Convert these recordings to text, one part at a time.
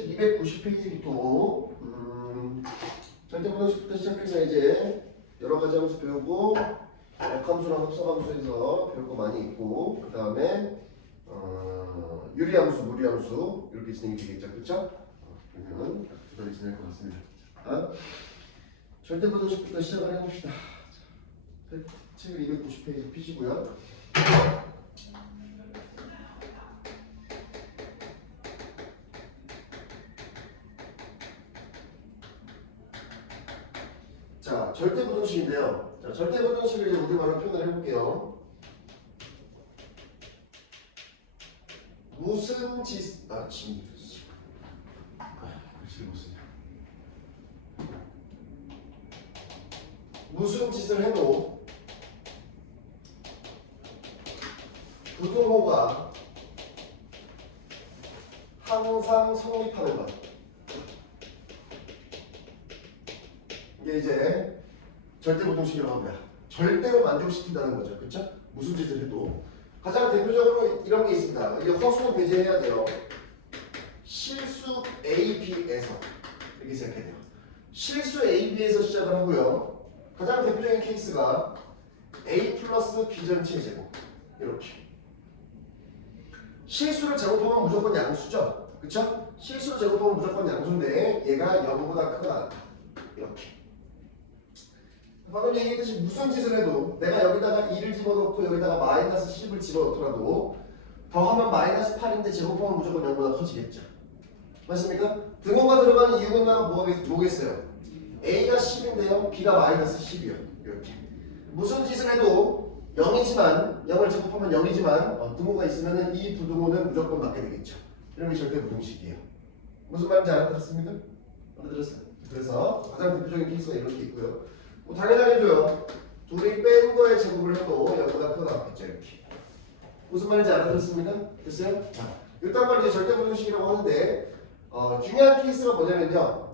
책 290페이지부터 절대분동식부터 시작해서 이제 여러 가지 함수 배우고 역함수랑 합성함수에서 배울 거 많이 있고 그 다음에 유리함수, 무리함수 이렇게 진행이 되겠죠, 그렇죠? 그러면 그대로 진행할 것 같습니다. 절대분동식부터 시작을 해봅시다. 책을 290페이지 피시고요. 자, 절대부등식인데요. 자, 절대부등식을 이제 우리말로 표현을 해볼게요. 무슨 짓, 글씨 못 쓰냐. 무슨 짓을 해도 부등호가 항상 성립하는 것. 이게 이제 절대부등식이라고 합니다. 절대로 만족시킨다는 거죠. 그렇죠? 무슨 짓을 해도. 가장 대표적으로 이런 게 있습니다. 이게 허수는 배제해야 돼요. 실수 A, B에서 이렇게 시작해야 돼요. 실수 A, B에서 시작을 하고요. 가장 대표적인 케이스가 A 플러스 B 전체 제곱 이렇게. 실수를 제곱하면 무조건 양수죠. 그렇죠? 실수를 제곱하면 무조건 양수인데 얘가 0보다 크거나 같다. 이렇게. 방금 얘기했듯이 무슨 짓을 해도 내가 여기다가 2를 집어넣고 여기다가 마이너스 10을 집어넣더라도 더하면 마이너스 8인데 제곱하면 무조건 0보다 커지겠죠. 맞습니까? 등호가 들어가는 이유가 뭐겠어요? A가 10인데요. B가 마이너스 10이요. 이렇게. 무슨 짓을 해도 0이지만 0을 제곱하면 0이지만 등호가 있으면 이 부등호는 무조건 맞게 되겠죠. 이런 게 절대 부등식이에요. 무슨 말인지 알아들었습니까? 알아들었어요. 그래서 가장 대표적인 케이스가 이렇게 있고요. 뭐 당연하게도요. 둘이 뺀 거의 제곱을 해도 0보다 크거나 같겠죠. 이렇게. 무슨 말인지 알아들었습니까? 됐어요? 자, 일단 말 이제 절대부등식이라고 하는데 중요한 케이스가 뭐냐면요.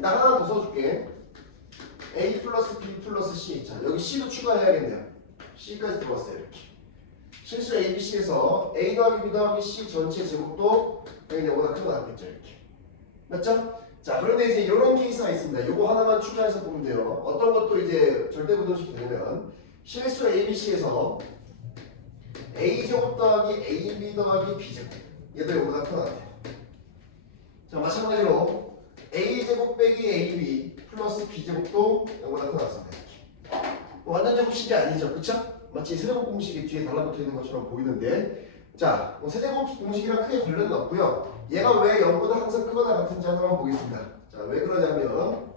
나 하나 더 써줄게. A 플러스 B 플러스 C. 자, 여기 C도 추가해야겠네요. C까지 들어왔어요. 이렇게. 실수 A, B, C에서 A 더하기 B 더하기 C 전체 제곱도 0보다 크거나 같겠죠. 이렇게. 맞죠? 자, 그런데 이제 이런 케이스가 있습니다. 요거 하나만 추가해서 보면 돼요. 어떤 것도 이제 절대부등식이 되면 실수 ABC에서 A제곱 더하기 AB 더하기 B제곱 얘도 요거보다 크거나 같아요. 자, 마찬가지로 A제곱 빼기 AB 플러스 B제곱도 요거보다 크거나 같습니다. 완전 제곱식이 아니죠. 그쵸? 마치 세제곱 공식이 뒤에 달라붙어 있는 것처럼 보이는데 자, 세제곱 공식이랑 크게 관련은 없고요. 얘가 왜 0보다 항상 크거나 같은지 하나만 보겠습니다. 자, 왜 그러냐면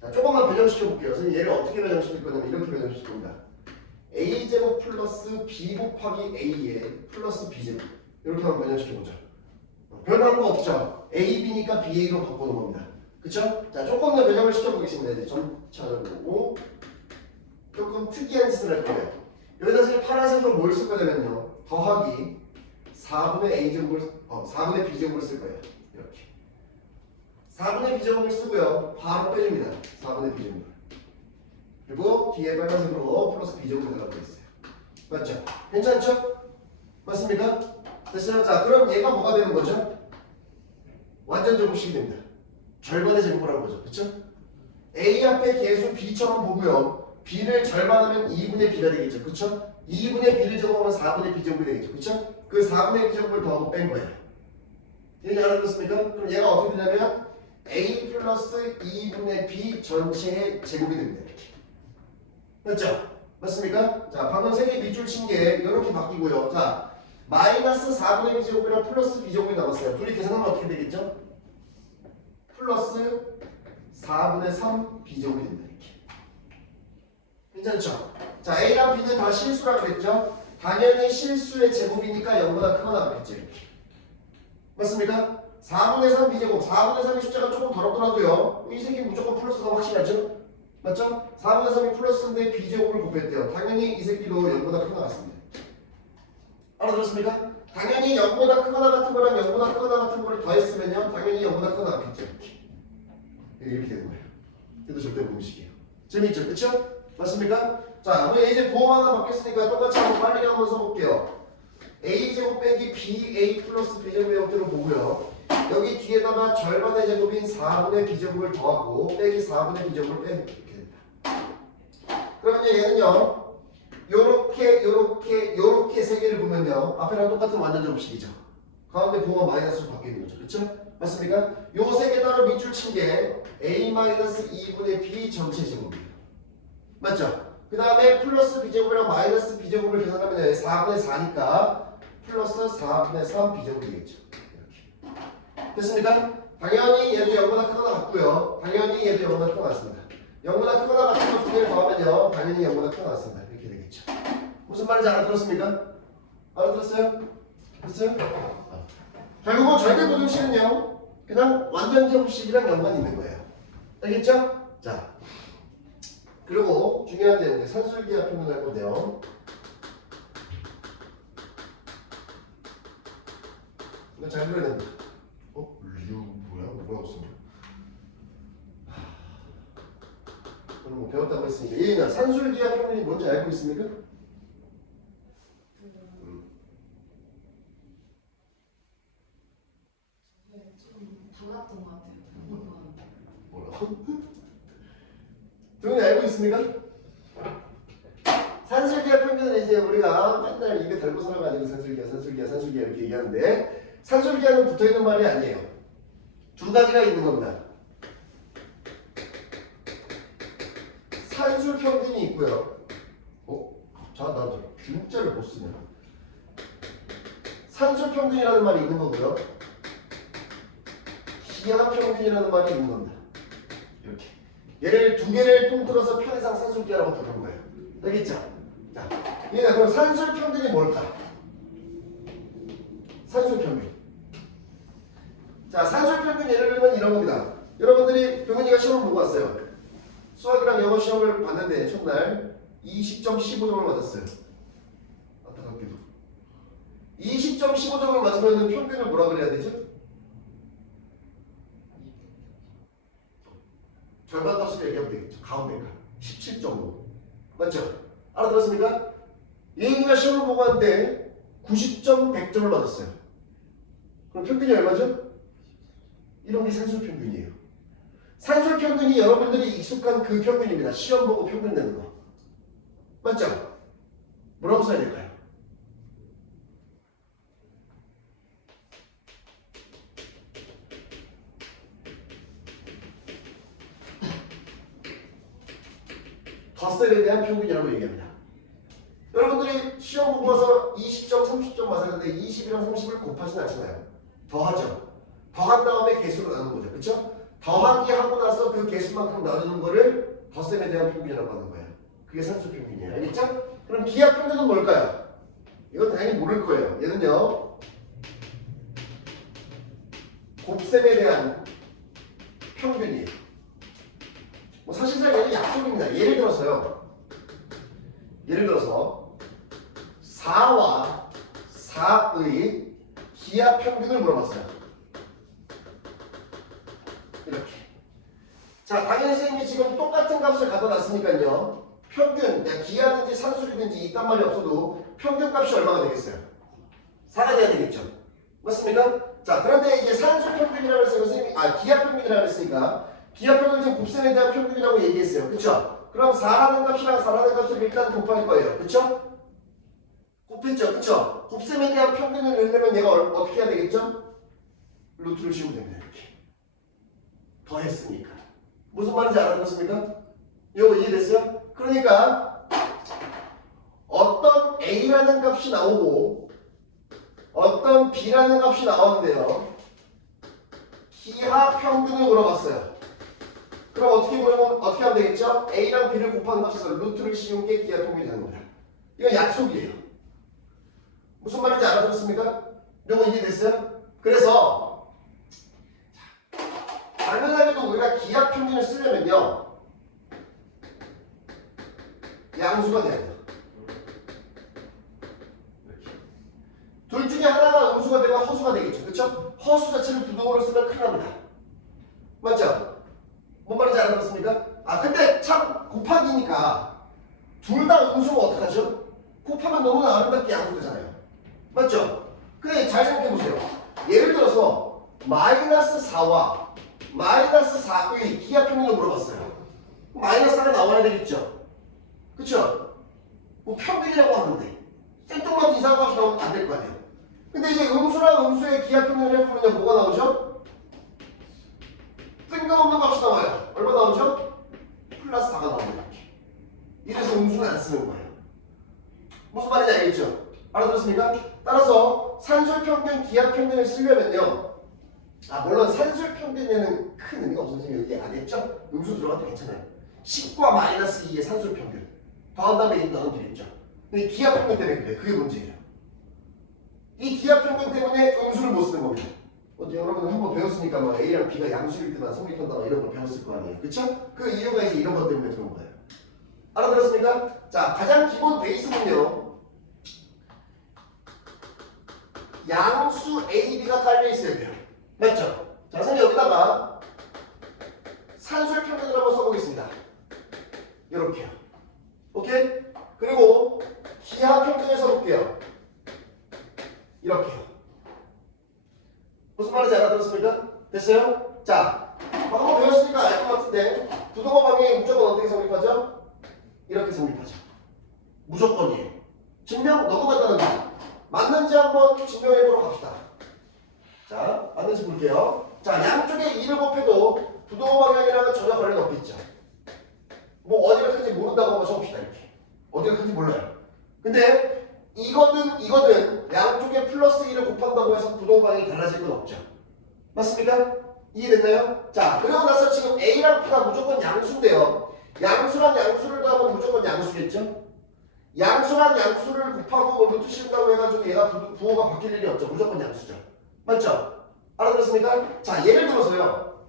자, 조금만 변형시켜 볼게요. 선생님 얘를 어떻게 변형시킬 거냐면 이렇게 변형시킬 겁니다. A제곱 플러스 B 곱하기 A에 플러스 B제곱 이렇게 한번 변형시켜 보죠. 변한 거 없죠? A, B니까 B, A로 바꾸는 겁니다. 그쵸? 자, 조금 더 변형을 시켜보겠습니다. 이제 점차로 조금 특이한 짓을 할 거예요. 여기다 선생님 파란색으로 뭘 쓸 거냐면요. 더하기 4분의 A제곱을 4분의 B제곱을 쓸 거예요. 이렇게 4분의 B제곱을 쓰고요. 바로 빼줍니다. 4분의 B제곱을. 그리고 뒤에 빨간색으로 플러스 B제곱이 들어가고 있어요. 맞죠? 괜찮죠? 맞습니까? 됐어요? 자, 그럼 얘가 뭐가 되는 거죠? 완전 제곱식이 됩니다. 절반의 제곱을 하는 거죠. 그쵸? A 앞에 계수 B처럼 보고요. B를 절반하면 2분의 B가 되겠죠. 그쵸? 2분의 B를 제곱하면 4분의 B제곱이 되겠죠. 그쵸? 그 4분의 B제곱을 더하고 뺀 거예요. 얘기 알아들었습니까? 그럼 얘가 어떻게 되냐면 A 플러스 2분의 B 전체의 제곱이 됩니다. 이렇게. 맞죠? 맞습니까? 자, 방금 세 개 밑줄 친 게 이렇게 바뀌고요. 자, 마이너스 4분의 B제곱이랑 플러스 B제곱이 남았어요. 둘이 계산하면 어떻게 되겠죠? 플러스 4분의 3 B제곱이 됩니다. 이렇게. 괜찮죠? 자, A랑 B는 다 실수라고 그랬죠? 당연히 실수의 제곱이니까 0보다 크거나 같겠죠. 이렇게. 맞습니까? 4분의 3 B제곱, 4분의 3의 숫자가 조금 더럽더라도요. 이 색이 무조건 플러스가 확실하죠? 맞죠? 4분의 3이 플러스인데 B제곱을 곱했대요. 당연히 이 새끼도 0보다 크거나 같습니다. 알아들었습니까? 당연히 0보다 크거나 같은 거랑 0보다 크거나 같은 거를 더했으면요. 당연히 0보다 크거나 같겠죠. 이렇게 되는 거예요. 그래도 절대 공식이에요. 재미있죠? 그쵸? 맞습니까? 자, 우리 이제 부호 하나 바뀌었으니까 똑같이 한번 빨리 한번 써볼게요. A제곱 빼기 BA 플러스 B제곱의 형태로 보고요. 여기 뒤에다가 절반의 제곱인 4분의 b제곱을 더하고 빼기 4분의 b제곱을 빼면 이렇게 됩니다. 그러면 얘는요 요렇게 세 개를 보면요 앞에랑 똑같은 완전 제곱식이죠. 가운데 부호가 마이너스로 바뀌는 거죠. 그렇죠? 맞습니까? 요 세 개 따로 밑줄 친 게 a-2분의 b 전체 제곱이에요. 맞죠? 그 다음에 플러스 b제곱이랑 마이너스 b제곱을 계산하면 4분의 4니까 플러스 4분의 3 b제곱이 되겠죠. 이렇게. 됐습니까? 당연히 얘도 0보다 크거나 같고요. 당연히 얘도 0보다 크거나 같습니다. 0보다 크거나 같은 거 두 개를 더하면요. 당연히 0보다 크거나 같습니다. 이렇게 되겠죠. 무슨 말인지 알아들었습니까? 알아들었어요? 됐어요? 결국은 절대 부등식은요. 그냥 완전 제곱식이랑 연관이 있는 거예요. 알겠죠? 자, 그리고 중요한 내용 산술기하 표현을 할 건데요. 이거 잘 그려야 됩니다. 리우 뭐라고 써? 그럼 뭐 배웠다고 했으니까 얘는 산술기하 표현이 뭔지 알고 있습니까? 달랐던 것 같아요. 뭐라고? 동현이 알고 있습니까? 산술기하 평균은 이제 우리가 맨날 입에 달고 살아가지고 산술기하 이렇게 얘기하는데 산술기하는 붙어있는 말이 아니에요. 두 가지가 있는 겁니다. 산술 평균이 있고요. 자, 나 중자를 못 쓰네. 산술 평균이라는 말이 있는 거고요. 기하 평균이라는 말이 있는 겁니다. 이렇게. 얘를 두 개를 통틀어서 편의상 산술기하라고 부르는 거예요. 알겠죠? 자, 그럼 산술 평균이 뭘까? 산술 평균. 자, 산술 평균 예를 들면 이런 겁니다. 여러분들이 병은이가 시험을 보고 왔어요. 수학이랑 영어 시험을 봤는데 첫날 20.15점을 맞았어요. 안타깝게도. 20.15점을 맞으면 평균을 뭐라 그래야 되죠? 절반 값을 얘기하면 되겠죠. 가운데가 17.5. 맞죠? 알아들었습니까? 예인이가 시험을 보고 왔는데 90점, 100점을 맞았어요. 그럼 평균이 얼마죠? 이런 게 산술 평균이에요. 산술 평균이 여러분들이 익숙한 그 평균입니다. 시험 보고 평균 내는 거. 맞죠? 뭐라고 써야 될까요? 덧셈에 대한 평균이라고 얘기합니다. 여러분들이 시험 보고 와서 20점, 30점 맞았는데 20이랑 30을 곱하진 않잖아요. 더하죠. 더한 다음에 개수로 나누는 거죠. 그렇죠? 더하기 하고 나서 그 개수만큼 나누는 거를 덧셈에 대한 평균이라고 하는 거예요. 그게 산술 평균이에요. 알겠죠? 그럼 기하 평균은 뭘까요? 이건 당연히 모를 거예요. 얘는요. 곱셈에 대한 평균이에요. 뭐 사실상 얘는 약속입니다. 예를 들어서 4와 4의 기하 평균을 물어봤어요. 이렇게. 자, 당연히 선생님이 지금 똑같은 값을 갖다 놨으니까요. 평균, 기하든지 산술이든지 이딴 말이 없어도 평균 값이 얼마가 되겠어요? 4가 돼야 되겠죠. 맞습니까? 자, 그런데 이제 산술 평균이라고 해서 선생님이 기하 평균이라고 했으니까 기하 평균은 지금 곱셈에 대한 평균이라고 얘기했어요. 그렇죠? 그럼 4라는 값이랑 4라는 값을 일단 곱할 거예요. 그렇죠? 곱했죠. 그렇죠? 곱셈에 대한 평균을 내려면 얘가 어떻게 해야 되겠죠? 루트를 씌우면 됩니다. 이렇게. 더했으니까. 무슨 말인지 알아들었습니까? 이거 이해됐어요? 그러니까 어떤 A라는 값이 나오고 어떤 B라는 값이 나오는데요. 기하 평균을 물어봤어요. 그럼 어떻게 하면 되겠죠? A랑 B를 곱하는 값에서 루트를 씌운 게 기하 평균이 되는 겁니다. 이건 약속이에요. 무슨 말인지 알아들었습니까? 이거 이해됐어요? 그래서 당연하게도 우리가 기하 평균을 쓰려면요. 양수가 돼야 돼요. 둘 중에 하나가 음수가 되면 허수가 되겠죠. 그렇죠? 허수 자체를 부동으로 쓰면 큰일 납니다. 맞죠? 뭔 말인지 알아들었습니까? 근데 참 곱하기니까 둘 다 음수면 어떡하죠? 곱하면 너무나 아름답게 양수되잖아요. 맞죠? 그래 잘 생각해보세요. 예를 들어서 마이너스 4와 마이너스 4의 기하평균을 물어봤어요. 마이너스 4가 나와야 되겠죠? 그쵸? 뭐 평균이라고 하는데 생뚱맞은 이상한 값이 나오면 안 될 거 아니에요. 근데 이제 음수랑 음수의 기하평균을 해보면 뭐가 나오죠? 뜬금없는 값이 나와요. 얼마 나오죠? 플러스 4가 나옵니다. 이래서 음수는 안 쓰는 거예요. 무슨 말인지 알겠죠? 알아들었습니까? 따라서 산술평균, 기하평균을 쓰려면요. 물론 산술평균에는 큰 의미가 없어서 여기 안 했죠? 음수 들어가도 괜찮아요. 10과 마이너스 2의 산술평균. 더한 다음에 1 넣으면 되겠죠? 근데 기하평균 때문에 그래. 그게 문제예요. 이 기하평균 때문에 음수를 못 쓰는 겁니다. 여러분은 한번 배웠으니까 뭐 A랑 B가 양수일 때만 성립한다 이런 거 배웠을 거 아니에요. 그쵸? 그 이유가 이제 이런 것 때문에 그런 거예요. 알아들었습니까? 자, 가장 기본 베이스는요. 양수 A, B가 깔려 있어야 돼요. 맞죠? 자, 선생님 여기다가 산술평균을 한번 써보겠습니다. 이렇게요. 오케이? 그리고 기하평균을 써볼게요. 이렇게요. 무슨 말인지 알아들었습니까? 됐어요? 자, 한번 배웠으니까 알 것 같은데 부동호 방향이 무조건 어떻게 성립하죠? 이렇게 성립하죠. 무조건이에요. 증명 너무 간단합니다. 맞는지 한번 증명해보러 갑시다. 자, 맞는지 볼게요. 자, 양쪽에 2를 곱해도 부동호 방향이랑은 전혀 관련 없겠죠. 뭐 어디가 큰지 모른다고 한번 적읍시다. 이렇게. 어디가 큰지 몰라요. 근데 이거든 양쪽에 플러스 2를 곱한다고 해서 부동호 방향이 달라질 건 없죠. 맞습니까? 이해됐나요? 자, 그러고 나서 지금 A랑 B가 무조건 양수인데요. 양수랑 양수를 더하면 무조건 양수겠죠? 양수랑 양수를 곱하고 뭐 루트 씌운다고 해가지고 얘가 부호가 바뀔 일이 없죠. 무조건 양수죠. 맞죠? 알아들었습니까? 자, 예를 들어서요.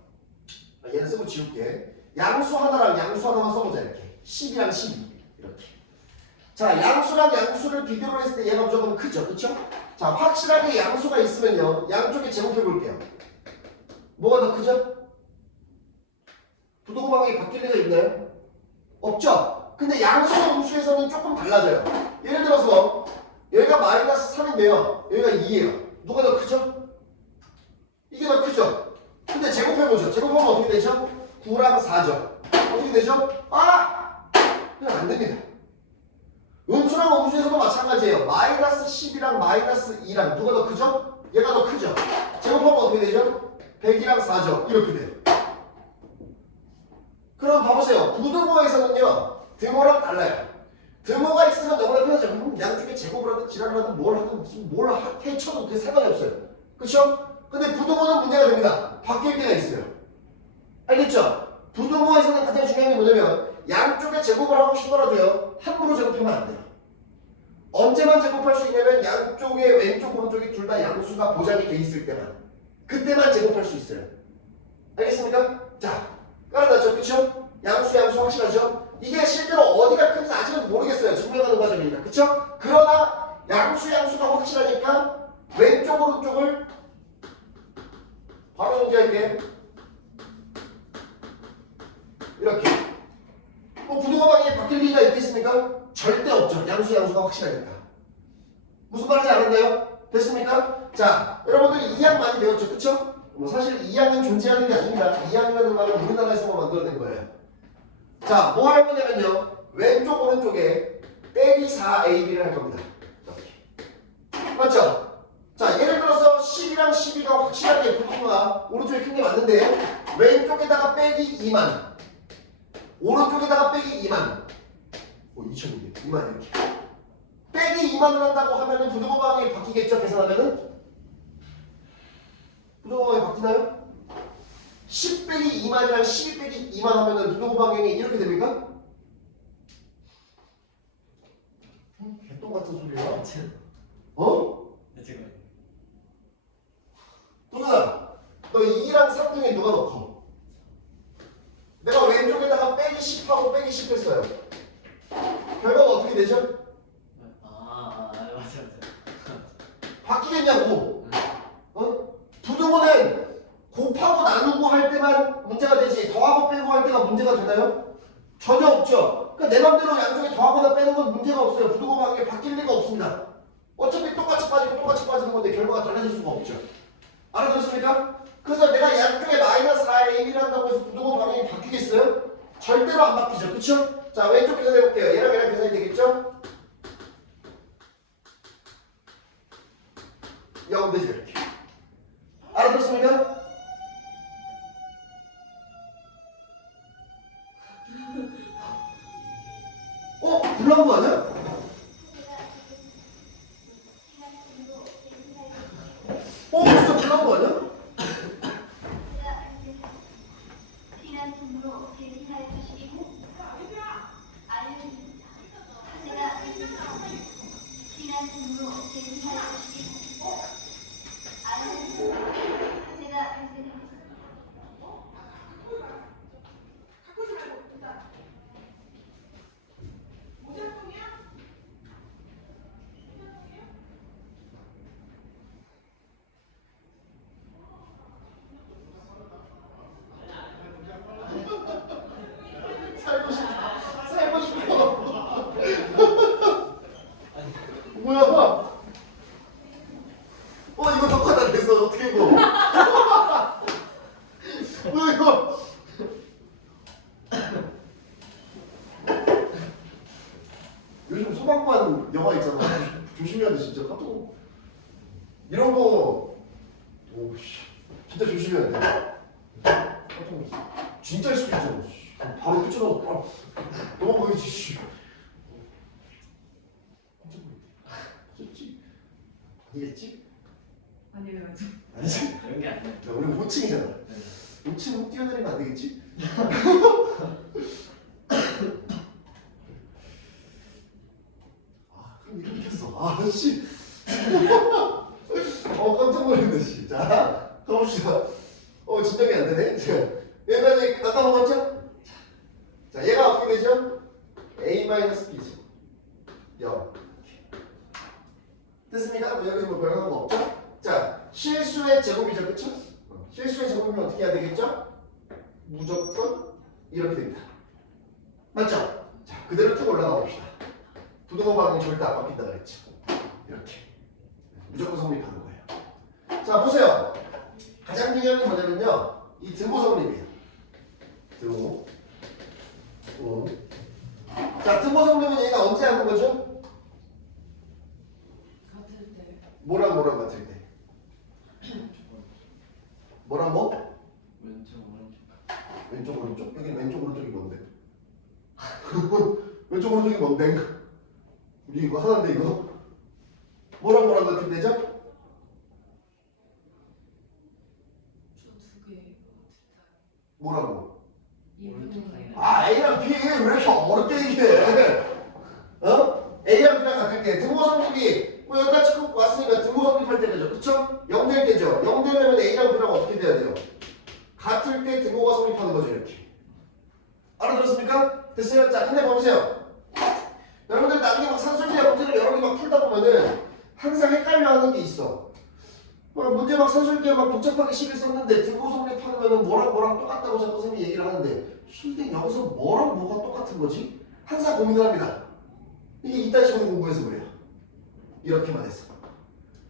얘는 쓰고 지울게. 양수 하나랑 양수 하나만 써보자. 이렇게 10이랑 12 이렇게. 자, 양수랑 양수를 비교를 했을 때 얘가 무조건 크죠. 그쵸? 자, 확실하게 양수가 있으면요. 양쪽에 제곱해 볼게요. 뭐가 더 크죠? 부동호 방향이 바뀔 리가 있나요? 없죠? 근데 양수, 음수에서는 조금 달라져요. 예를 들어서 여기가 마이너스 3인데요. 여기가 2예요. 누가 더 크죠? 이게 더 크죠? 근데 제곱해보죠. 제곱하면 어떻게 되죠? 9랑 4죠. 어떻게 되죠? 그냥 안 됩니다. 음수랑 음수에서도 마찬가지예요. 마이너스 10이랑 마이너스 2랑 누가 더 크죠? 얘가 더 크죠? 제곱하면 어떻게 되죠? 100이랑 4죠. 이렇게 돼요. 그럼 봐보세요. 부등호에서는요. 등호랑 달라요. 등호가 있으면 너무나 편하죠. 양쪽에 제곱을 하든 지랄을 하든 뭘 하든 무슨 뭘 해쳐도 그게 상관이 없어요. 그렇죠? 근데 부등호는 문제가 됩니다. 바뀔 때가 있어요. 알겠죠? 부등호에서는 가장 중요한 게 뭐냐면 양쪽에 제곱을 하고 싶더라도요. 함부로 제곱하면 안 돼요. 언제만 제곱할 수 있냐면 양쪽에 왼쪽 오른쪽이 둘 다 양수가 보장이 돼 있을 때만. 그때만 제곱할 수 있어요. 알겠습니까? 자, 깔아놨죠? 그쵸? 양수 확실하죠? 이게 실제로 어디가 큰지 아직은 모르겠어요. 증명하는 과정이니까. 그쵸? 그러나 양수가 확실하니까 왼쪽 오른쪽을 바로 정지할게. 이렇게. 부등호 방향이 바뀔 리가 있겠습니까? 절대 없죠. 양수가 확실하니까. 무슨 말인지 알았나요? 됐습니까? 자, 여러분들 2학 많이 배웠죠? 그쵸? 사실 2학은 존재하는 게 아닙니다. 2학이라는 말은 우리나라에서만 만들어낸 거예요. 자, 뭐 할 거냐면요. 왼쪽 오른쪽에 빼기 4AB를 할 겁니다. 이렇게. 맞죠? 자, 예를 들어서 10이랑 12가 확실하게 부등호가 오른쪽에 큰 게 맞는데 왼쪽에다가 빼기 2만 오른쪽에다가 빼기 2만 2,000개 2만 이렇게 빼기 2만을 한다고 하면은 부등호 방향이 바뀌겠죠? 계산하면은 부등호 방향이 바뀌나요? 10 빼기 2만이랑 12 빼기 2만 하면은 부등호 방향이 이렇게 됩니까? 개똥 같은 소리야. 어? 동현아, 너 2랑 3 중에 누가 더 커? 내가 왼쪽에다가 빼기 10하고 빼기 10 했어요. 결과가 어떻게 되죠? 맞아. 바뀌겠냐고. 부등호는 곱하고 나누고 할 때만 문제가 되지 더하고 빼고 할 때가 문제가 되나요? 전혀 없죠. 그러니까 내 맘대로 양쪽에 더하거나 빼는 건 문제가 없어요. 부등호 방향이 바뀔 리가 없습니다. 어차피 똑같이 빠지고 똑같이 빠지는 건데 결과가 달라질 수가 없죠. 알아들었습니까? 그래서 내가 양쪽에 마이너스 I, AB를 한다고 해서 부등호 방향이 바뀌겠어요? 절대로 안 바뀌죠. 그쵸? 자, 왼쪽 계산해볼게요. 얘랑 계산이 되겠죠? 0 되죠, 이렇게. 알아들었습니까? 불나온 거 아니야? 진짜 불나온 거 아니야? 살고 싶어. 살고 싶어. 뭐야? 이거 덕화다 됐어. 어떻게 이거? 뭐야 이거? 요즘 소방관 영화 있잖아. 조심해야 돼 진짜. 깜짝 이런 거. 오씨. 진짜 조심해야 돼. 깜짝 놀랐어. 진짜일 수도 있잖아. 바로 뛰쳐나와서 넘어가야지. 씨. 아니겠지? 아니면 아니지? 그런 게 아니야. 야, 우리 5층이잖아. 5층 뛰어내리면 안 되겠지? 그럼 이렇게 켰어. 씨. 깜짝 놀랐네, 씨. 자, 가봅시다. 진정이 안 되네. 얘가 아까 먹었죠? 자, 얘가 어떻게 되죠? A-B죠. 0. 됐습니까? 여기서 뭐 별다른 거 없죠? 자, 실수의 제곱이죠, 그쵸? 실수의 제곱이면 어떻게 해야 되겠죠? 무조건 이렇게 됩니다. 맞죠? 자, 그대로 쭉 올라가 봅시다. 부등호 방향이 절대 안 바뀐다 그랬죠? 이렇게. 무조건 성립하는 거예요. 자, 보세요. 가장 중요한 게 뭐냐면요. 이 등호 성립이에요. 등호. 자, 등호 성립은 얘가 언제 하는 거죠? 같을 때 뭐랑 같을 때? 뭐랑 뭐? 왼쪽 오른쪽. 왼쪽 오른쪽? 여긴 왼쪽 오른쪽이 뭔데? 왼쪽 오른쪽이 뭔데? 우리 이거 하나인데 이거? 뭐랑 같을 때죠? 저 두 개 같을 뭐라고? 때 오른쪽 사이에. A랑 B 왜 이렇게 어렵게 얘기해? A랑 B랑 같을 때 등호 성립이 여기까지 왔으니까 등호 성립할 때 되죠. 그쵸? 0 될 때죠. 0 되려면 A랑 B랑 어떻게 돼야 돼요? 같을 때 등호가 성립하는 거죠. 이렇게. 알아들었습니까? 됐어요? 자, 근데 보세요. 여러분들 나중에 막 산술기나 문제를 여러 개 막 풀다 보면은 항상 헷갈려 하는 게 있어. 문제 막 산술기에 막 복잡하게 식을 썼는데 등호 성립하면은 뭐랑 똑같다고 자꾸 선생님이 얘기를 하는데 선생님 여기서 뭐랑 뭐가 똑같은 거지? 항상 고민을 합니다. 이게 이딴 식으로 공부해서 그래요. 이렇게만 해서.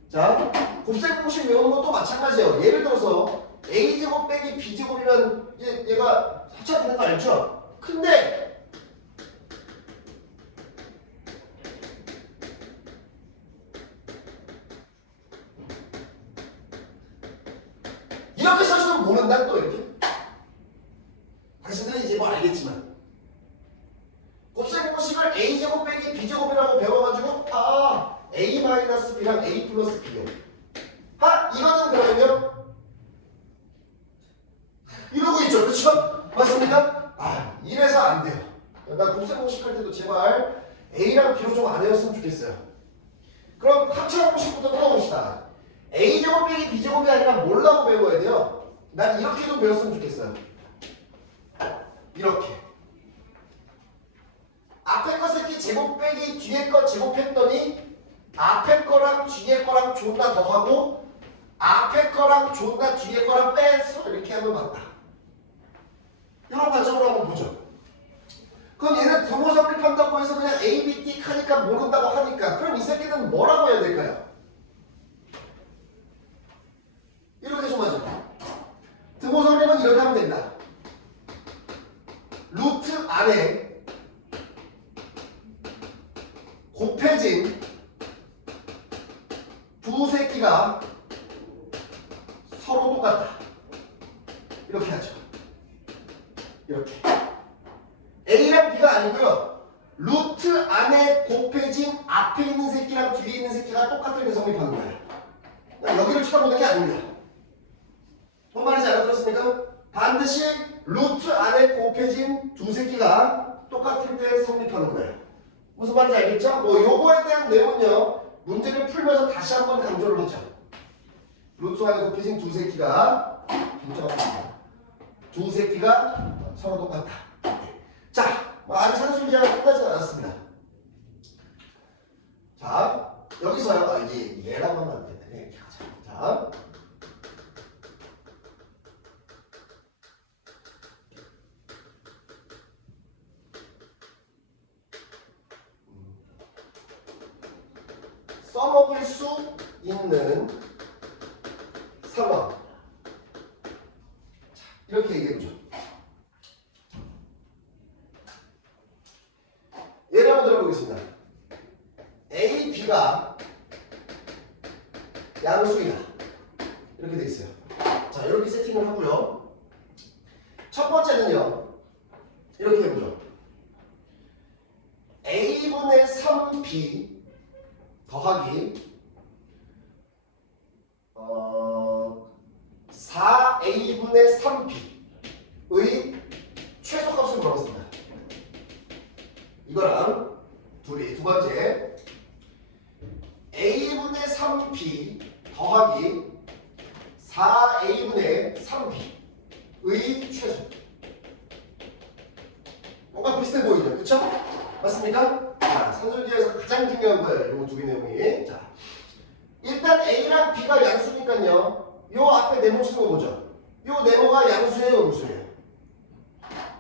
자, 곱셈 공식 외우는 것도 마찬가지예요. 예를 들어서 A제곱 빼기 B제곱이면 얘가 합쳐지는 거 알죠? 근데 이렇게 써주면 모른다 또 이렇게. 당신들은 이제 뭐 알겠지만 곱셈 공식을 A제곱 빼기 B제곱이라고 배워가지고 A-B랑 A 플러스 B요. 이거는 그러면요 이러고 있죠. 그쵸? 맞습니까? 이래서 안 돼요. 나 곱셈 공식 할 때도 제발 A랑 B로 좀 안 외웠으면 좋겠어요. 그럼 합차 공식부터 풀어봅시다. A제곱 빼기 B제곱이 아니라 뭐라고 배워야 돼요? 난 이렇게 좀 배웠으면 좋겠어요. 이렇게. 앞에 거 새끼 제곱 빼기 뒤에 거 제곱했더니 앞에 거랑 뒤에 거랑 존나 더하고 앞에 거랑 존나 뒤에 거랑 빼서 이렇게 하면 맞다. 이런 과정으로 한번 보죠. 그럼 얘는 등호 성립한다고 해서 그냥 A, B, T 하니까 모른다고 하니까 그럼 이 새끼는 뭐라고 해야 될까요? 이렇게 좀 하죠. 두 새끼가 서로 똑같다. 이렇게 하죠. 이렇게. A랑 B가 아니고요. 루트 안에 곱해진 앞에 있는 새끼랑 뒤에 있는 새끼가 똑같을 때 성립하는 거예요. 여기를 쳐다보는 게 아닙니다. 뭔 말인지 알아들었습니까? 반드시 루트 안에 곱해진 두 새끼가 똑같을 때 성립하는 거예요. 무슨 말인지 알겠죠? 뭐 요거에 대한 내용은요. 문제를 풀면서 다시 한번 강조를 하죠. 루트 안에 곱해진 두 새끼가 두 새끼가 서로 똑같다. 자, 아직 산술기하가 끝나지 않았습니다. 자, 여기서요. 이게 얘라고 하면 안 된다. 이렇게 하자. 자. 써먹을 수 있는 상황. 자, 이렇게 얘기해보죠. 예를 한번 들어보겠습니다. A, B가 양수이다. 이렇게 돼 있어요. 자, 이렇게 세팅을 하고요. 첫 번째는요. 이렇게 해보죠. A분의 3B 더하기 4A분의 3B의 최소값을 물어봤습니다. 이거랑 둘이 두 번째 A분의 3B 더하기 4A분의 3B의 최소. 뭔가 비슷해 보이죠? 그쵸? 맞습니까? 자, 산술기에서 가장 중요한 거예요. 이 두 개 내용이. 자, 일단 A랑 B가 양수니까요. 요 앞에 네모 치는 거 보죠? 요 네모가 양수예요, 음수예요?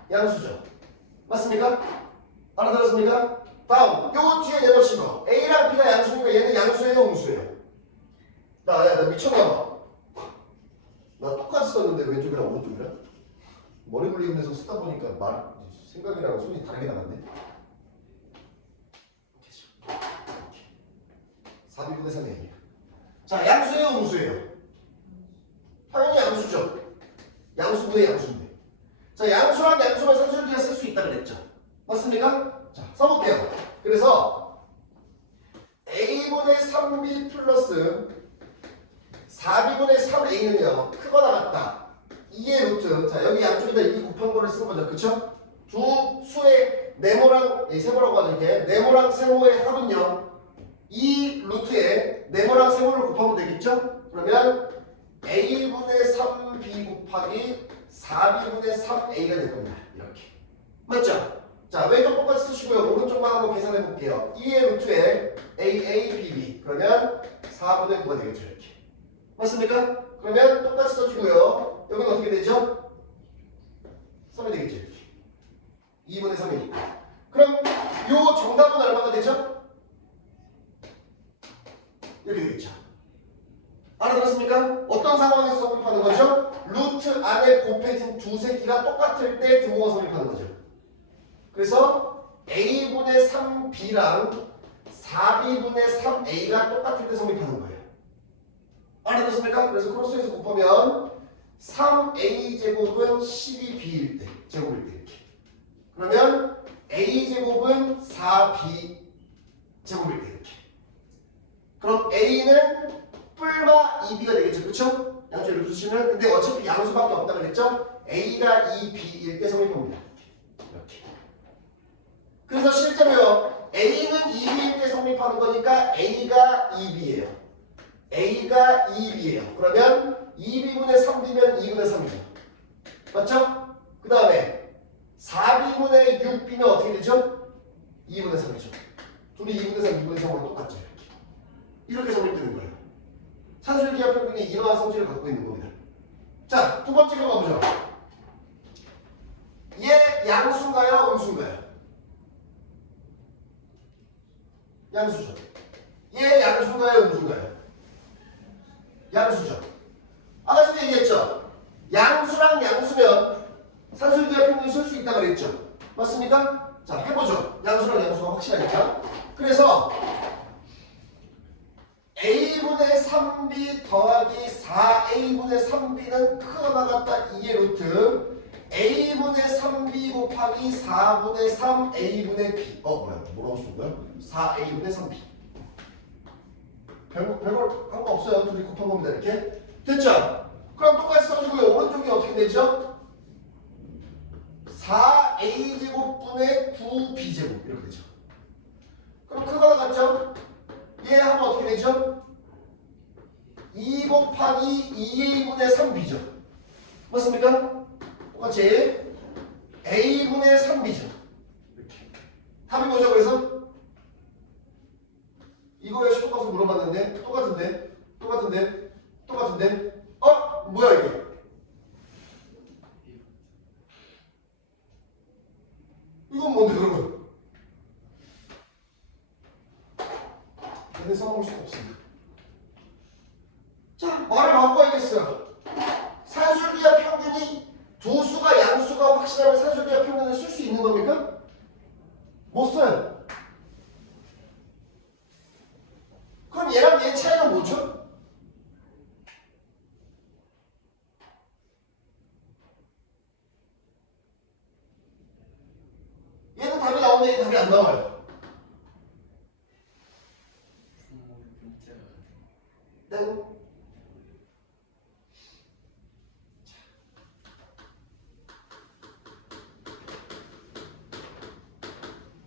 양수죠. 맞습니까? 알아들었습니까? 다음, 요 뒤에 네모 친 거. A랑 B가 양수니까 얘는 양수예요, 음수예요? 나 미쳤나봐. 나 똑같이 썼는데 왼쪽이랑 오른쪽이랑? 머리 굴리면서 쓰다 보니까 생각이랑 손이 다르게 나갔네. 4B분의 3A. 자, 양수예요, 음수예요? 당연히 양수죠. 양수분의 양수인데. 자, 양수랑 양수만 산술기가 쓸 수 있다 그랬죠. 맞습니까? 자, 써볼게요. 그래서 A분의 3B 플러스 4B분의 3A는요, 크거나 같다. 2의 루트. 자, 여기 양쪽에다 2 곱한 거를 쓴 거죠. 그쵸? 두 수의 네모랑, 세모라고 하죠. 이렇게. 네모랑 세모의 합은요, 이 루트에 네모랑 세모를 곱하면 되겠죠? 그러면 A분의 3B 곱하기 4B분의 3A가 될 겁니다. 이렇게. 맞죠? 자, 왼쪽 똑같이 쓰시고요. 오른쪽만 한번 계산해 볼게요. 2의 루트에 AABB. 그러면 4분의 9가 되겠죠. 이렇게. 맞습니까? 그러면 똑같이 써주고요. 여기는 어떻게 되죠? 3이 되겠죠. 이렇게. 2분의 3이니까. 그럼 요 정답은 얼마가 되죠? 이렇게 되겠죠. 알아들었습니까? 어떤 상황에서 성립하는 거죠? 루트 안에 곱해진 두 새끼가 똑같을 때 등호가 성립하는 거죠. 그래서 A분의 3B랑 4B분의 3A가 똑같을 때 성립하는 거예요. 알아들었습니까? 그래서 크로스해서 곱하면 3A제곱은 12B일 때, 제곱일 때 이렇게. 그러면 A제곱은 4B 제곱일 때 이렇게. 그럼 A는 뿔마 2B가 되겠죠. 그쵸? 양쪽 이렇게 두시면. 근데 어차피 양수밖에 없다 그랬죠? A가 2B일 때 성립합니다. 이렇게. 그래서 실제로요. A는 2B일 때 성립하는 거니까 A가 2B예요. A가 2B예요. 그러면 2B분의 3B면 2분의 3이죠. 맞죠? 그 다음에 4B분의 6B는 어떻게 되죠? 2분의 3이죠. 둘이 2분의 3, 2분의 3으로 똑같죠. 이렇게 성립되는 거예요. 산술기하 평균이 이러한 성질을 갖고 있는 겁니다. 자, 두 번째로 가보죠. 얘 양수인가요? 음수인가요? 양수죠. 얘 양수인가요? 음수인가요? 양수죠. 아까 전에 얘기했죠. 양수랑 양수면 산술기하 평균이 쓸 수 있다고 그랬죠. 맞습니까? 자, 해보죠. 양수랑 양수가 확실하니까. 그래서 A a분의 3b 더하기 4a분의 3b는 크거나 같다 2의 루트 a분의 3b 곱하기 4분의 3 a분의 b 뭐라고 쓴 거야? 4a분의 3b 별거 한 거 없어요. 둘이 곱한 겁니다. 이렇게 됐죠? 그럼 똑같이 써주고요. 오른쪽이 어떻게 되죠? 4a제곱분의 9b제곱 이렇게 되죠. 그럼 크거나 같죠? 얘 하면 어떻게 되죠? 2 곱하기 2a분의 3b죠. 맞습니까? 똑같이 a분의 3b죠. 이렇게. 답이 뭐죠? 그래서 이거에 슈퍼값을 물어봤는데 똑같은데 뭐야 이게? 이건 뭔데 그러면? 얘는 써먹을 수가 없습니다. 자, 말을 바꿔야겠어요. 산술기하 평균이 두 수가 양수가 확실하면 산술기하 평균을 쓸 수 있는 겁니까? 못 써요. 그럼 얘랑 얘 차이는 뭐죠? 얘는 답이 나오는데 얘는 답이 안 나와요. 땡.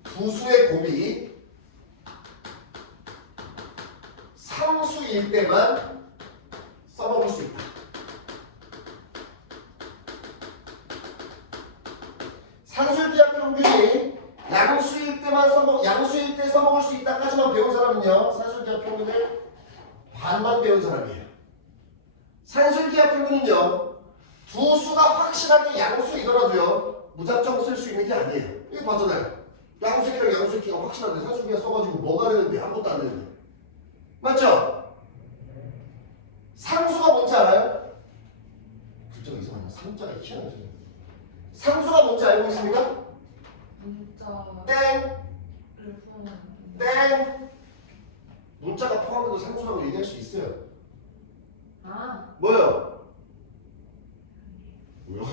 두 수의 곱이 상수일 때만 써먹을 수 있다. 산술기하 평균이 양수일 때 써먹을 수 있다까지만 배운 사람은요. 산술기하 평균을 반만 배운 사람이에요. 산술기하 평균은요. 두 수가 확실하게 양수이더라도요. 무작정 쓸 수 있는 게 아니에요. 이거 봤잖아요. 양수기랑 양수기가 확실한데 산술기하 써가지고 뭐가 되는데 아무것도 안 되는데. 맞죠? 상수가 뭔지 알아요? 글자가 이상하네. 상자가 희한하죠. 상수가 뭔지 알고 있습니까? 문자를 땡! 포함하는 땡! 문자가 포함돼도 상수라고 얘기할 수 있어요. 아, 뭐요? 뭐요?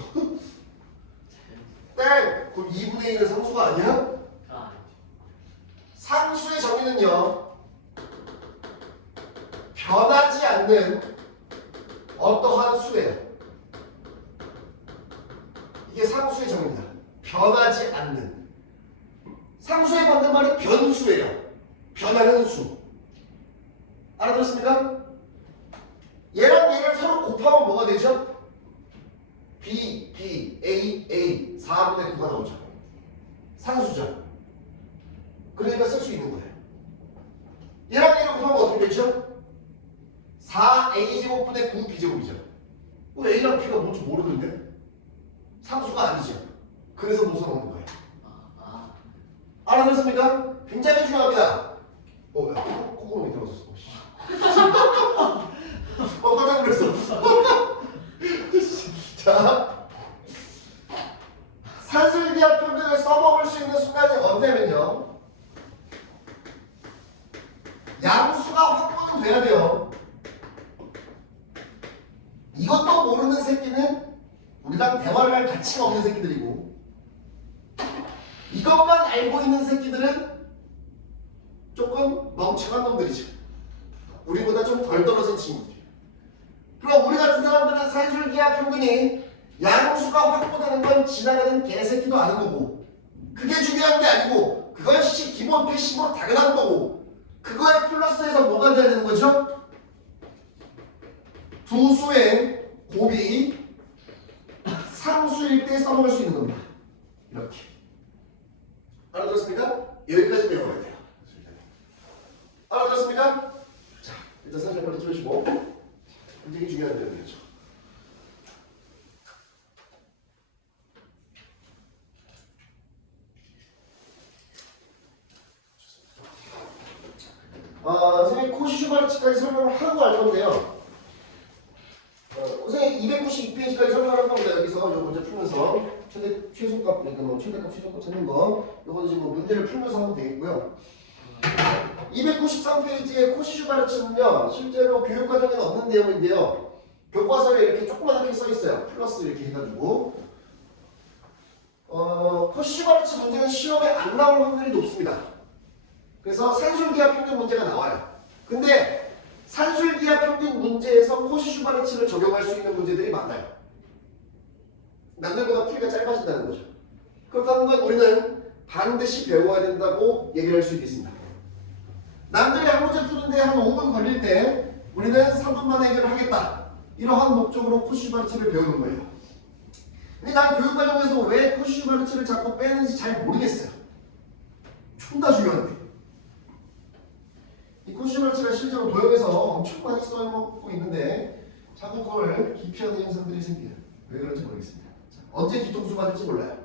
땡! 그럼 2분의 1은 상수가 아니야? 상수의 정의는요. 변하지 않는 어떠한 수예요. 이게 상수의 정의입니다. 변하지 않는. 상수의 반대말이 변수예요. 변하는 수. 알아들었습니까? 얘랑 얘를 서로 곱하면 뭐가 되죠? B, A 4분의 9가 나오죠. 상수죠. 그러니까 쓸 수 있는 거예요. 얘랑 얘를 곱하면 어떻게 되죠? 4a제곱분의 9b제곱이죠. a랑 b가 뭔지 모르는데? 상수가 아니죠. 그래서 못 써먹는 거예요. 알아들었습니까? 굉장히 중요합니다. 야, 콧구멍이 들어갔었어. 깜짝 놀랐어. 자, 산술기하 평균을 써먹을 수 있는 순간이 언제면요. 양수가 확보는 돼야 돼요. 이것도 모르는 새끼는 우리랑 대화를 할 가치가 없는 새끼들이고, 이것만 알고 있는 새끼들은 조금 멍청한 놈들이죠. 우리보다 좀 덜 떨어진 친구들이에요. 그럼 우리 같은 사람들은 산술기하 평균이 양수가 확보되는 건 지나가는 개새끼도 아는 거고, 그게 중요한 게 아니고 그것이 기본 패시브로 당연한 거고, 그거에 플러스해서 뭐가 돼야 되는 거죠? 두 수의 곱이 상수일 때 써먹을 수 있는 겁니다. 이렇게. 알아들었습니까? 여기까지 배워야 돼요. 알아들었습니까? 자, 일단 살짝 빨리 찍으시고. 굉장히 중요한 내용이죠. 선생님 코시슈바르츠까지 설명을 하고 할 건데요. 선생님 292페이지까지 설명할 겁니다. 여기서 이 문제 풀면서 최소값, 그러니까 뭐 최대값, 최소값 찾는 거, 이거는 지금 문제를 풀면서 하면 되겠고요. 293페이지의 코시슈바르츠는요 실제로 교육과정에는 없는 내용인데요. 교과서에 이렇게 조그맣게 써있어요. 플러스 이렇게 해가지고 코시슈바르츠 문제는 시험에 안 나올 확률이 높습니다. 그래서 산술기하 평균 문제가 나와요. 근데 산술기하 평균 문제에서 코시슈바르츠를 적용할 수 있는 문제들이 많아요. 남들보다 풀이가 짧아진다는 거죠. 그렇다는 건 우리는 반드시 배워야 된다고 얘기를 할 수 있겠습니다. 남들이 한 문제 푸는데 한 5분 걸릴 때 우리는 3분 만에 해결을 하겠다. 이러한 목적으로 코시슈바르츠를 배우는 거예요. 근데 난 교육과정에서 왜 코시슈바르츠를 자꾸 빼는지 잘 모르겠어요. 존나 중요한데. 이 코시슈바르츠가 실제로 도형에서 엄청 많이 써먹고 있는데 자꾸 그걸 기피하는 현상들이 생겨요. 왜 그런지 모르겠습니다. 자, 언제 뒤통수 맞을지 몰라요.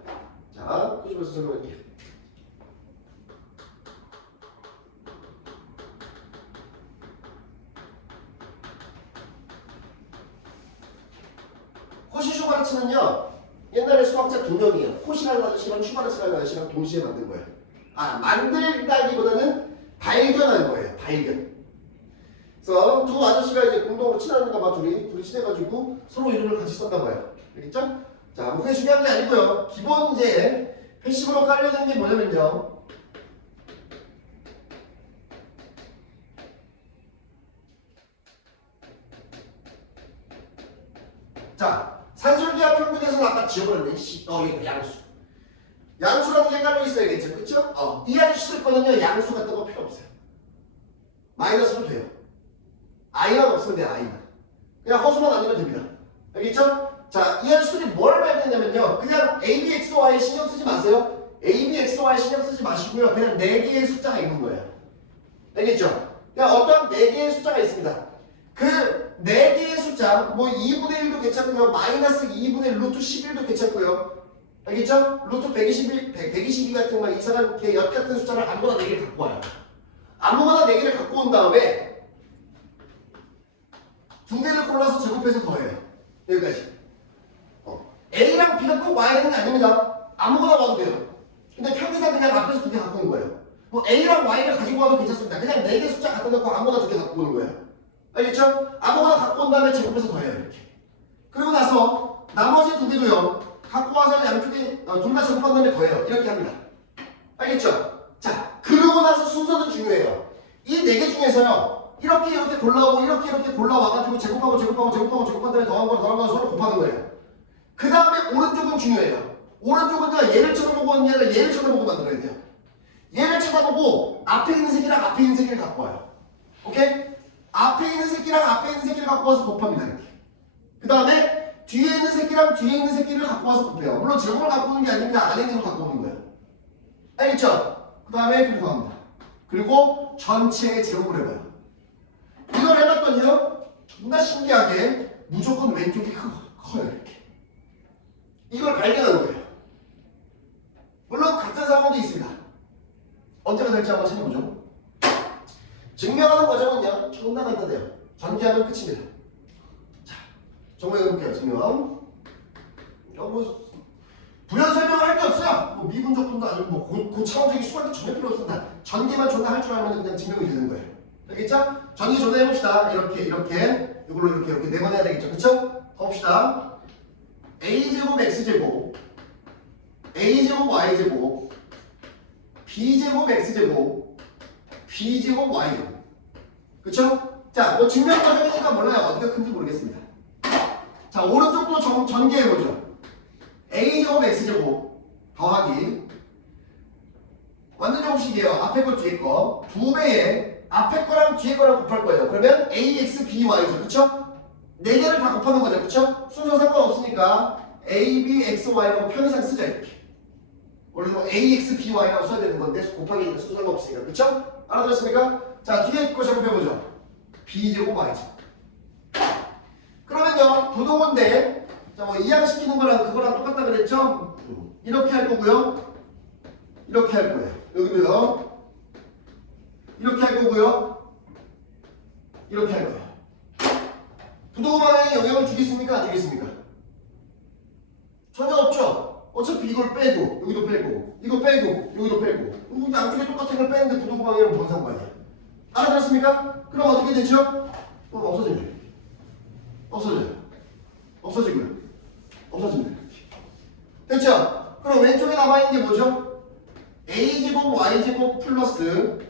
자, 코시슈바르츠 설명할게요. 코시슈바르츠는요 옛날에 수학자 두 명이에요. 코시라는 아저씨랑 슈바르츠라는 아저씨랑 동시에 만든 거예요. 만들다기보다는 발견한 거예요. 발견. 그래서 두 아저씨가 이제 공동으로 친한가 봐. 둘이 친해가지고 서로 이름을 같이 썼나 봐요. 알겠죠? 자, 뭐 그게 중요한 게 아니고요. 기본 이제 패시브로 깔려있는 게 뭐냐면요. 자, 산술기하 평균에서는 아까 지워버렸네. 이거 양수. 양수라는 게 깔려 있어야겠죠. 그쵸? 이 아저씨들 거는요, 양수 같은 거 필요 없어요. 마이너스로 돼요. i만 없으면 돼요, i만. 그냥 허수만 아니면 됩니다. 알겠죠? 자, 이 아저씨들이 뭘 발견했냐면요. 그냥 a, b, x, y 신경 쓰지 마세요. a, b, x, y 신경 쓰지 마시고요. 그냥 4개의 숫자가 있는 거예요. 알겠죠? 그냥 어떤 4개의 숫자가 있습니다. 그 4개의 숫자, 뭐 2분의 1도 괜찮고요. 마이너스 2분의 루트 11도 괜찮고요. 알겠죠? 루트 122 같은 막 이상한 개 엿 같은 숫자를 아무거나 4개를 갖고 와요. 아무거나 4개를 갖고 온 다음에 2개를 골라서 제곱해서 더해요. 여기까지. A랑 B가 꼭 와야 되는 게 아닙니다. 아무거나 와도 돼요. 근데 평균상 그냥 앞에서 2개 갖고 오는 거예요. 뭐 A랑 Y를 가지고 와도 괜찮습니다. 그냥 4개 숫자 갖다 놓고 아무거나 2개 갖고 오는 거예요. 알겠죠? 아무거나 갖고 온 다음에 제곱해서 더해요. 이렇게. 그리고 나서 나머지 2개도요. 갖고 와서 양쪽에 둘 다 제곱한 다음에 더해요. 이렇게 합니다. 알겠죠? 자, 그러고 나서 순서는 중요해요. 이 4개 중에서요. 이렇게 골라오고 이렇게 골라와가지고 제곱한 다음에 더한 거 서로 곱하는 거예요. 그 다음에 오른쪽은 중요해요. 오른쪽은요. 얘를 쳐다보고 하는 게 아니라 얘를 쳐다보고 만들어야 돼요. 얘를 쳐다보고 앞에 있는 새끼랑 앞에 있는 새끼를 갖고 와요. 오케이? 앞에 있는 새끼랑 앞에 있는 새끼를 갖고 와서 곱합니다. 이렇게. 그 다음에 뒤에 있는 새끼랑 뒤에 있는 새끼를 갖고 와서 곱해요. 물론 제곱을 갖고 오는 게 아닙니다. 안에 있는 걸 갖고 오는 거예요. 알겠죠? 그 다음에 곱합니다. 그리고 전체의 제곱을 해봐요. 이걸 해봤더니요. 존나 신기하게 무조건 왼쪽이 커요. 이렇게. 이걸 발견한 거예요. 물론 같은 상황도 있습니다. 언제가 될지 한번 찾아보죠. 증명하는 과정은요. 존나 간단해요. 전개하면 끝입니다. 자, 정리해볼게요. 증명. 뭐 부연 설명을 할 게 없어요. 뭐 미분적분도 아니고 뭐 고차원적인 수학이 전혀 필요 없습니다. 전개만 존나 할 줄 알면 그냥 증명이 되는 거예요. 알겠죠? 전개 존나 해봅시다. 이렇게 이걸로 이렇게 4번 해야 되겠죠. 그쵸? 가봅시다. a제곱 x제곱 a제곱 y제곱 b제곱 x제곱 b제곱 y제곱. 그쵸? 자, 뭐 증명 과정이니까 몰라요. 어디가 큰지 모르겠습니다. 자, 오른쪽도 전개해보죠. a제곱 x제곱 더하기 완전 제곱식이에요. 앞에 거 뒤에 거 2배에 앞에 거랑 뒤에 거랑 곱할 거예요. 그러면 ax by죠. 그쵸? 4개를 다 곱하는 거죠. 그쵸? 순서 상관없으니까 a, b, x, y라고 편의상 쓰자 이렇게. 원래 뭐 ax, by라고 써야 되는 건데 곱하기 순서 상관없으니까. 그쵸? 알아들었습니까? 자, 뒤에 거 제곱해보죠. b제곱 y제곱. 그러면요, 부동호인데 자, 뭐 이항시키는 거랑 그거랑 똑같다 그랬죠? 이렇게 할 거고요. 이렇게 할 거예요. 여기도요. 이렇게 할 거고요. 이렇게 할 거예요. 부동호 방향에 영향을 주겠습니까? 안 주겠습니까? 전혀 없죠? 어차피 이걸 빼고 여기도 빼고 이거 빼고 여기도 빼고 양쪽에 똑같은 걸 빼는데 부동방이랑 뭔 상관이야? 알아들었습니까? 그럼 어떻게 되죠? 없어지죠. 없어져요. 없어지고요. 없어집니다. 됐죠? 그럼 왼쪽에 남아있는 게 뭐죠? a제곱 y제곱 플러스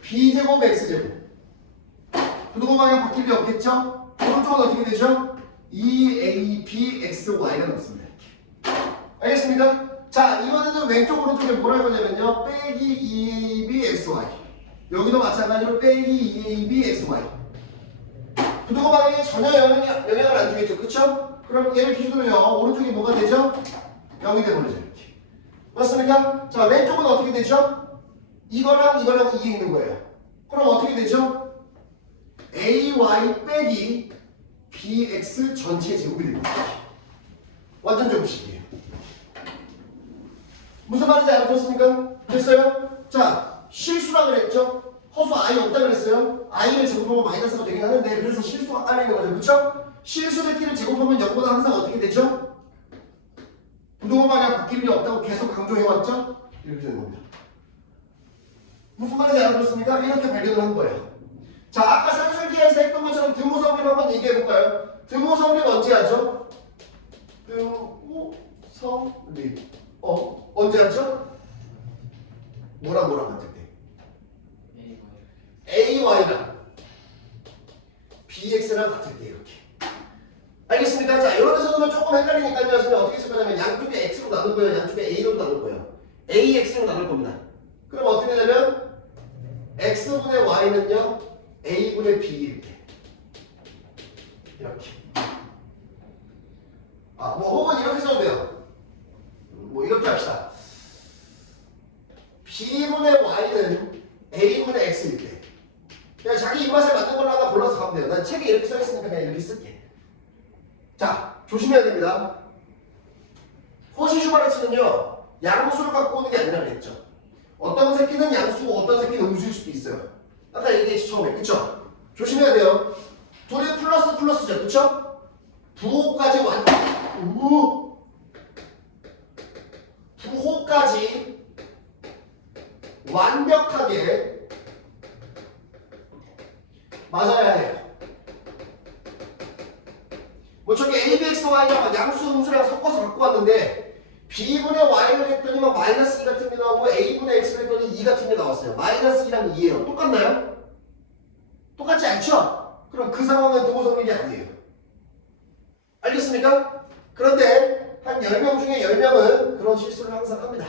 b제곱 x제곱. 부동방향 바뀔 게 없겠죠? 오른쪽은 어떻게 되죠? 2abxy가 남습니다. 알겠습니까? 자, 이번에는 왼쪽 오른쪽에 뭘 할 거냐면요. 빼기 2abxy. 여기도 마찬가지로 빼기 2abxy. 부동호 방향에 전혀 영향을 안 주겠죠. 그쵸? 그럼 얘를 기준으로요. 오른쪽이 뭐가 되죠? 0이 되버리죠. 이렇게. 맞습니까? 자, 왼쪽은 어떻게 되죠? 이거랑 이게 있는 거예요. 그럼 어떻게 되죠? ay 빼기 bx 전체 제곱이 됩니다. 완전 제곱식이에요. 무슨 말인지 알아들었습니까? 됐어요? 자, 실수라 그랬죠? 허수 i 없다 그랬어요? i를 제곱하면 마이너스가 되긴 하는데 그래서 실수가 안에 있는 거죠. 그렇죠? 실수 새끼를 제곱하면 0보다 항상 어떻게 되죠? 부동호 방향 바뀔 일 없다고 계속 강조해왔죠? 이렇게 되는 겁니다. 무슨 말인지 알아들었습니까? 이렇게 발견을 한 거예요. 자, 아까 산술기에서 했던 것처럼 등호성립 한번 얘기해볼까요? 등호성립 언제 하죠? 등호성립 언제 하죠? 뭐랑 같을 때? AY랑 BX랑 같을 때 이렇게. 알겠습니까? 자, 이런 데서는 조금 헷갈리니까요. 선생님 어떻게 쓸 거냐면 양쪽에 X로 나눌 거예요. 양쪽에 A로 나눌 거예요. AX로 나눌 겁니다. 그럼 어떻게 되냐면 X분의 Y는요 A분의 B 이렇게. 뭐 혹은 이렇게 써도 돼요. 뭐 이렇게 합시다. B분의 Y는 A분의 X일 때. 그냥 자기 입맛에 맞는 걸로 하나 골라서 가면 돼요. 난 책에 이렇게 써있으니까 그냥 이렇게 쓸게. 자, 조심해야 됩니다. 호시슈바르츠는요, 양수를 갖고 오는 게 아니라 그랬죠. 어떤 새끼는 양수고 어떤 새끼는 음수일 수도 있어요. 아까 얘기했지, 처음에. 그쵸? 조심해야 돼요. 둘이 플러스죠. 그쵸? 부호까지 부호까지 완벽하게 맞아야 해요. 뭐 저기 ABXY랑 양수 음수랑 섞어서 갖고 왔는데 B분의 Y를 했더니만 마이너스 2 같은 게 나오고 A분의 X를 했더니 2 같은 게 나왔어요. 마이너스 2랑 2예요. 똑같나요? 똑같지 않죠? 그럼 그 상황은 등호성립이 아니에요. 알겠습니까? 그런데 한 10명 중에 10명은 그런 실수를 항상 합니다.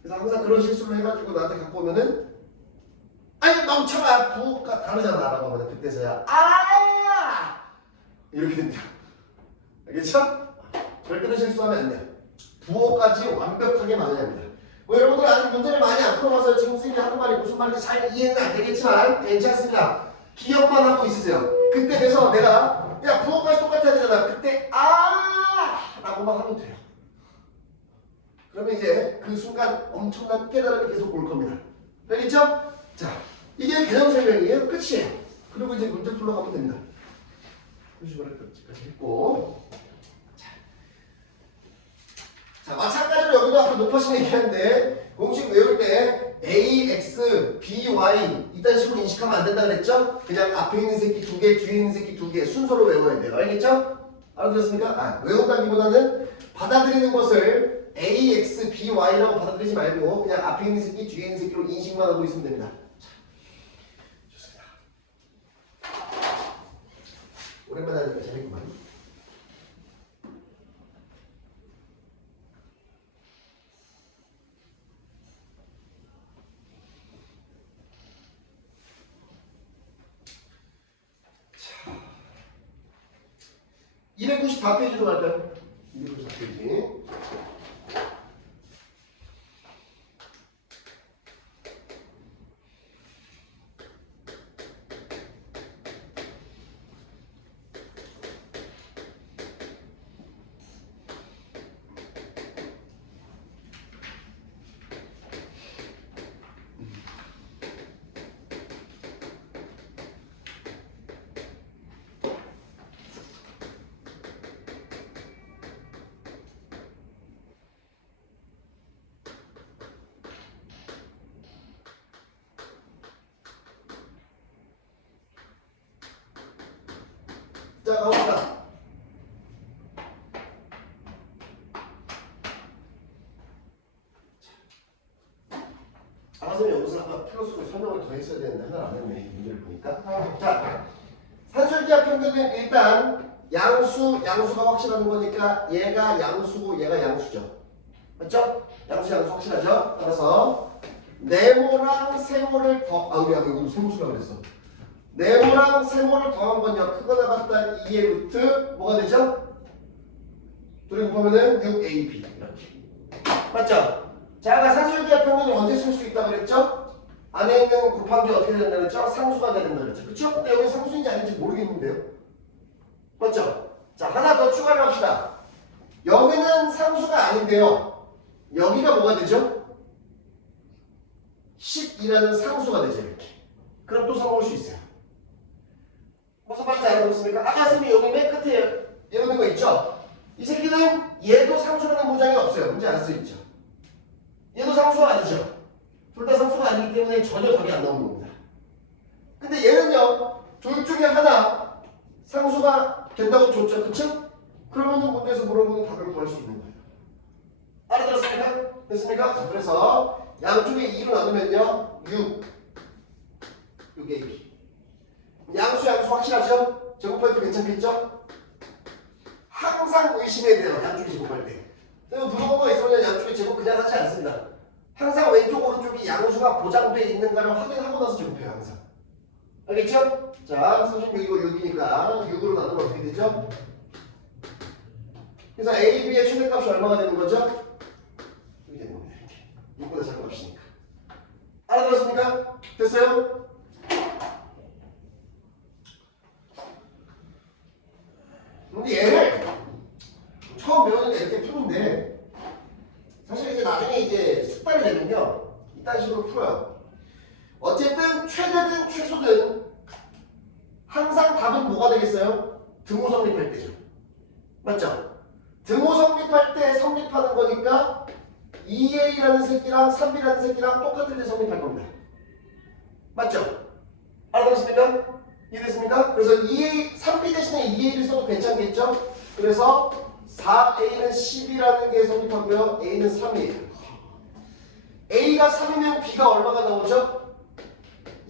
그래서 항상 그런 실수를 해가지고 나한테 갖고 오면은 아니 멍청아 부호가 다르잖아 라고 하면 그때서야 이렇게 됩니다. 알겠죠? 절대로 실수하면 안 돼요. 부호까지 완벽하게 맞아야 합니다. 뭐 여러분들 아직 문제를 많이 안 풀어봐서 지금 선생님이 하는 말이 무슨 말인지 잘 이해는 안 되겠지만 괜찮습니다. 기억만 하고 있으세요. 그때 돼서 내가 야 부호까지 똑같아야 되잖아. 그때 라고만 하면 돼요. 그러면 이제 그 순간 엄청난 깨달음이 계속 올 겁니다. 알겠죠? 자, 이게 개념 설명이에요. 끝이에요. 그리고 이제 문제 풀러가면 됩니다. 표시번호 끝까지 했고. 자, 마찬가지로 여기도 아까 높아신 얘기하는데 공식 외울 때 A, X, B, Y 이딴 식으로 인식하면 안 된다 그랬죠? 그냥 앞에 있는 새끼 2개, 뒤에 있는 새끼 2개 순서로 외워야 돼요. 알겠죠? 알아들었습니까? 외운다기보다는 받아들이는 것을 A, X, B, Y라고 받아들이지 말고 그냥 앞에 있는 새끼, 뒤에 있는 새끼로 인식만 하고 있으면 됩니다. 좋습니다. 오랜만에 하니까 재밌구만. 자, 294페이지 좀 할까요? 294페이지. 자, 가봅시다. 선생님 여기서 아까 플러스로 설명을 더 했어야 되는데 하나를 안 했네. 문제를 보니까. 자, 산술기하 평균은 일단 양수가 확실한 거니까 얘가 양수고 얘가 양수죠. 맞죠? 양수 확실하죠? 따라서 네모랑 세모를 우리 아까 이거 세모수라 그랬어. 네모랑 세모를 더한 건요. 크거나 같다 2의 루트 뭐가 되죠? 둘이 곱하면은 6ab 이렇게. 맞죠? 자, 아까 산술기하 평균을 언제 쓸 수 있다고 그랬죠? 안에 있는 곱한 게 어떻게 된다고 그랬죠? 상수가 된다고 그랬죠. 그쵸? 근데 여기 상수인지 아닌지 모르겠는데요. 맞죠? 자, 하나 더 추가를 합시다. 여기는 상수가 아닌데요. 여기가 뭐가 되죠? 10이라는 상수가 되죠. 이렇게. 그럼 또 써먹을 수 있어요. 무슨 말인지 알아들었습니까? 아까 선생님이 여기 맨 끝에 이러는 거 있죠? 이 새끼는 얘도 상수라는 보장이 없어요. 문제 안 쓰있죠? 얘도 상수가 아니죠? 둘 다 상수가 아니기 때문에 전혀 답이 안 나오는 겁니다. 근데 얘는요, 둘 중에 하나 상수가 된다고 줬죠. 그쵸? 그러면은 문제에서 물어보는 답을 구할 수 있는 거예요. 알아들었습니까? 됐습니까? 자, 그래서 양쪽에 2로 나누면요, 6ab. 양수 확실하죠? 제곱할 때 괜찮겠죠? 항상 의심해야 돼요. 양쪽이 제곱할 때. 부정어가 있으면 양쪽의 제곱 그냥 하지 않습니다. 항상 왼쪽 오른쪽이 양수가 보장되어 있는가를 확인하고 나서 제곱해요. 항상. 알겠죠? 자, 36이고 6이니까 6으로 나누면 어떻게 되죠? 그래서 A, B의 최대값이 얼마가 되는 거죠? 이렇게 되는 겁니다. 이렇게. 6보다 작은 값이니까. 알아들었습니까? 됐어요? 근데 얘를 처음 배우는 게 이렇게 푸는데 사실 이제 나중에 이제 숙달이 되면요 이딴 식으로 풀어요. 어쨌든 최대든 최소든 항상 답은 뭐가 되겠어요? 등호 성립할 때죠. 맞죠? 등호 성립할 때 성립하는 거니까 2a라는 새끼랑 3b라는 새끼랑 똑같은 데 성립할 겁니다. 맞죠? 알아들었습니까? 이해됐습니까? 그래서 3b 대신에 2a를 써도 괜찮겠죠? 그래서 4a는 10이라는 게 성립하고요. a는 3이에요. a가 3이면 b가 얼마가 나오죠?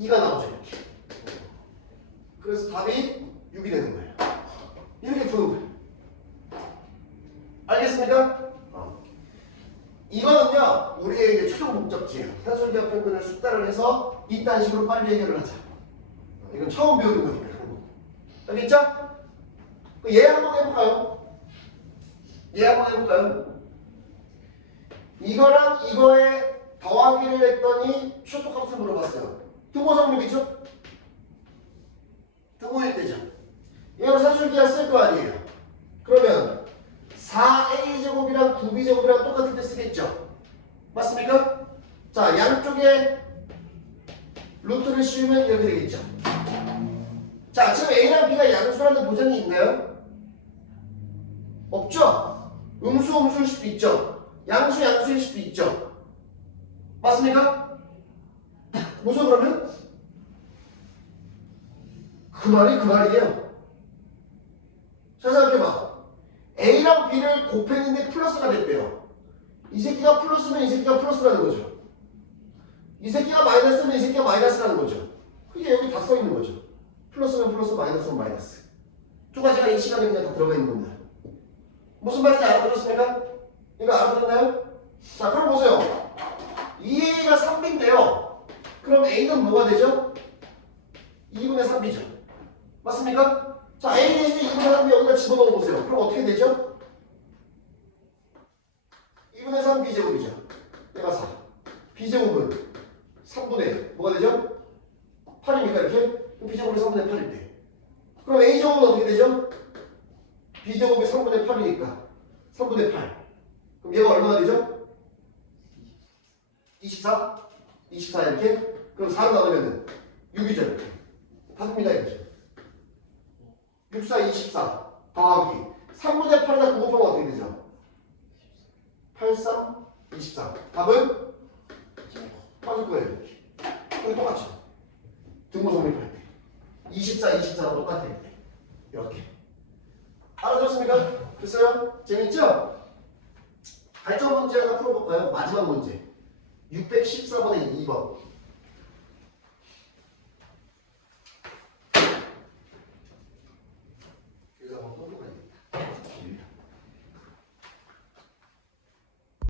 2가 나오죠. 이렇게. 그래서 답이 6이 되는 거예요. 이렇게 푸는 거예요. 알겠습니까? 이거는요, 우리의 이제 최종 목적지예요. 산술기하 평균을 숙달을 해서 이딴 식으로 빨리 해결을 하자. 이건 처음 배우는 거니까. 알겠죠? 얘 한번 해볼까요? 얘 한번 해볼까요? 이거랑 이거에 더하기를 했더니 최소값을 물어봤어요. 등호 성립이죠? 등호일 때죠. 얘는 산술기하 쓸 거 아니에요. 그러면 4a제곱이랑 9b제곱이랑 똑같은 때 쓰겠죠? 맞습니까? 자, 양쪽에 루트를 씌우면 이렇게 되겠죠? 자, 지금 a랑 b가 양수라는 보장이 있나요? 없죠? 음수일 수도 있죠? 양수일 수도 있죠? 맞습니까? 뭐죠 그러면? 그 말이 그 말이에요. 잘 생각해봐. a랑 b를 곱했는데 플러스가 됐대요. 이 새끼가 플러스면 이 새끼가 플러스라는 거죠. 이 새끼가 마이너스면 이 새끼가 마이너스라는 거죠. 그게 여기 다 써있는 거죠. 플러스면 플러스, 마이너스면 마이너스. 두 가지가 이 시간에 그냥 다 들어가 있는 겁니다. 무슨 말인지 알아들었습니까? 이거 알아들었나요? 자, 그럼 보세요. 2a가 3b인데요. 그럼 a는 뭐가 되죠? 2분의 3b죠. 맞습니까? 자, a 대신에 2분의 3b 여기다 집어넣어 보세요. 그럼 어떻게 되죠? 2분의 3 b제곱이죠. 얘가 4. b제곱은 3분의 뭐가 되죠? 8이니까 이렇게? 그럼 b제곱이 3분의 8일 때. 그럼 a제곱은 어떻게 되죠? b제곱이 3분의 8이니까 3분의 8. 그럼 얘가 얼마나 되죠? 24? 24 이렇게? 그럼 4로 나누면 6이죠. 이렇게. 답입니다. 이거죠. 6, 4, 24 더하기 3분의 8에다 9 곱하면 어떻게 되죠? 8, 3, 24. 답은? 빠질 거예요. 이렇게. 이거 똑같죠? 등호 성립할 때. 24, 24랑 똑같을 때. 이렇게. 알아들었습니까? 됐어요? 재밌죠? 발전 문제 하나 풀어볼까요? 마지막 문제. 614번의 2번.